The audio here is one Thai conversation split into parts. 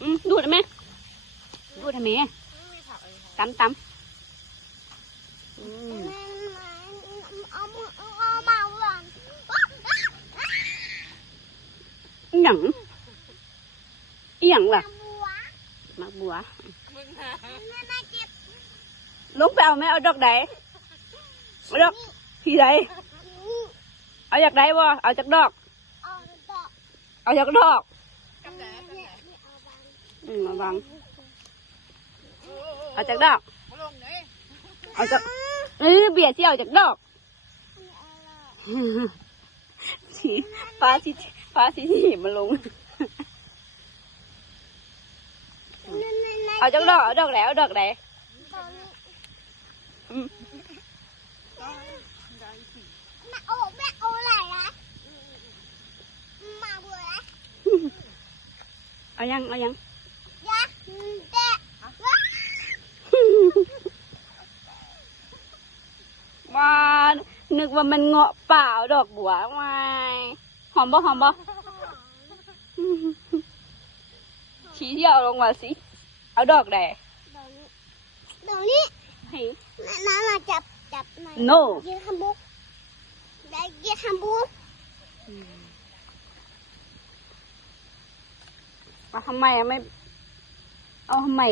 ดูได้ไหมดูได้ไหมตำหยังหยังล่ะมะบัวลงไปเอาไหมเอาดอกใดเอาดอกพี่ใดเอาจากใดบ่เอาจากดอกเอาจากดอกมาบังเอาจากดอกเอาจากเบียดที่เอาจากดอกสีฟ้าสีมาลงเอาจากดอกเอาดอกไหนเอาดอกไหนเอายังว่านึกว่ามันเงาะเปล่าดอกบัววายหอมบ่ชี้ที่เอาลงมาสิเอาดอกไหนดอกนี้ให้น้ามาจับหน่อย no ยืนทำบุกได้ยืนทำบุกเอาทำไมไม่เอาทำไม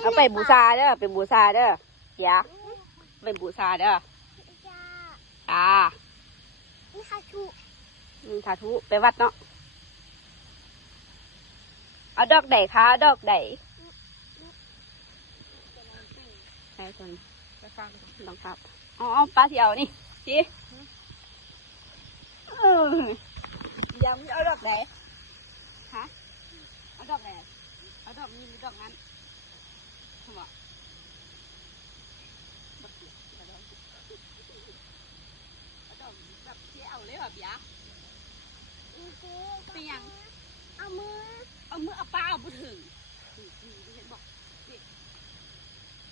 เอาไปบูชาเด้อไปบูชาเด้อเดี๋ยวไปบูชาเด้อนี่ค่ะชูสาธุไปวัดเนาะเอาดอกไหนคะดอกไหนใช่คนไปฟังลองครับอ๋อป้าเที่ยวนี่สิยังเอาดอกไหนฮะเอาดอกไหนเอาดอกนี้หรือดอกนั้นทำไมเอาดอกแบบเที่ยวเลยแบบยะไปยังเอามือเอาป้าเอาไปถึงเห็นบอก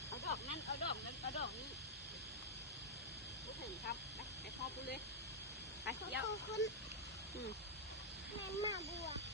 เอาดอกนั้นเอาดอกนี้พูดถึงครับไปพ่อพูดเลยไปเที่ยวคุณแม่มาบัว